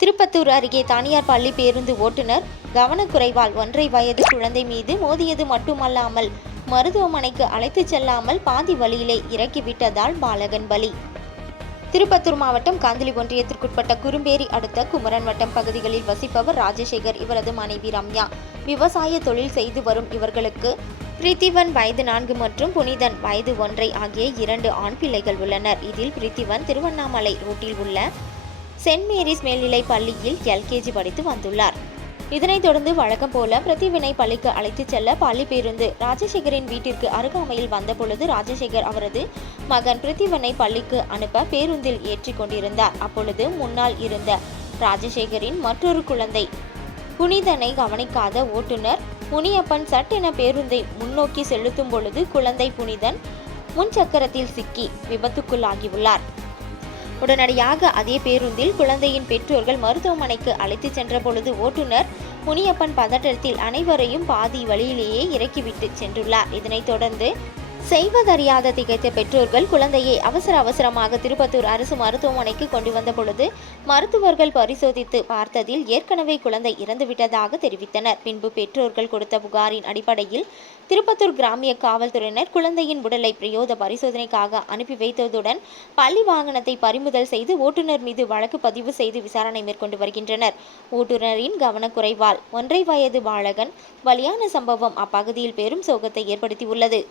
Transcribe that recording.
திருப்பத்தூர் அருகே தனியார் பள்ளி பேருந்து ஓட்டுநர் கவனக்குறைவால் ஒன்றை வயது குழந்தை மீது மோதியது மட்டுமல்லாமல் மருத்துவமனைக்கு அழைத்துச் செல்லாமல் பாதி வழியிலே இறக்கிவிட்டதால் பாலகன் பலி. திருப்பத்தூர் மாவட்டம் காந்திலி ஒன்றியத்திற்குட்பட்ட குறும்பேரி அடுத்த குமரன் வட்டம் பகுதிகளில் வசிப்பவர் ராஜசேகர். இவரது மனைவி ரம்யா. விவசாய தொழில் செய்து வரும் இவர்களுக்கு பிரித்திவன் வயது நான்கு மற்றும் புனிதன் வயது ஒன்றை ஆகிய இரண்டு ஆண் பிள்ளைகள் உள்ளனர். இதில் பிரித்திவன் திருவண்ணாமலை ரோட்டில் உள்ள சென்ட் மேரிஸ் மேல்நிலைப் பள்ளியில் எல்கேஜி படித்து வந்துள்ளார். இதனைத் தொடர்ந்து வழக்கம் போல பிரதிவினை பள்ளிக்கு அழைத்துச் செல்ல பள்ளி பேருந்து ராஜசேகரின் வீட்டிற்கு அருகாமையில் வந்தபொழுது ராஜசேகர் அவரது மகன் பிரித்திவனை பள்ளிக்கு அனுப்ப பேருந்தில் ஏற்றி கொண்டிருந்தார். அப்பொழுது முன்னால் இருந்த ராஜசேகரின் மற்றொரு குழந்தை புனிதனை கவனிக்காத ஓட்டுநர் முனியப்பன் சட்டென பேருந்தை முன்னோக்கி செலுத்தும் பொழுது குழந்தை புனிதன் முன் சக்கரத்தில் சிக்கி விபத்துக்குள்ளாகியுள்ளார். உடனடியாக அதே பேருந்தில் குழந்தையின் பெற்றோர்கள் மருத்துவமனைக்கு அழைத்துச் சென்ற பொழுது ஓட்டுநர் முனியப்பன் பதட்டத்தில் அனைவரையும் பாதி வழியிலேயே இறக்கிவிட்டு சென்றுள்ளார். இதனைத் தொடர்ந்து செய்வதறியாத திகைத்த பெற்றோர்கள் குழந்தையை அவசர அவசரமாக திருப்பத்தூர் அரசு மருத்துவமனைக்கு கொண்டு வந்த பொழுது மருத்துவர்கள் பரிசோதித்து பார்த்ததில் ஏற்கனவே குழந்தை இறந்துவிட்டதாக தெரிவித்தனர். பின்பு பெற்றோர்கள் கொடுத்த புகாரின் அடிப்படையில் திருப்பத்தூர் கிராமிய காவல்துறையினர் குழந்தையின் உடலை பிரயோத பரிசோதனைக்காக அனுப்பி வைத்ததுடன் பள்ளி வாகனத்தை பறிமுதல் செய்து ஓட்டுநர் மீது வழக்கு பதிவு செய்து விசாரணை மேற்கொண்டு வருகின்றனர். ஓட்டுநரின் கவனக்குறைவால் ஒன்றை வயது பாலகன் பலியான சம்பவம் அப்பகுதியில் பெரும் சோகத்தை ஏற்படுத்தியுள்ளது.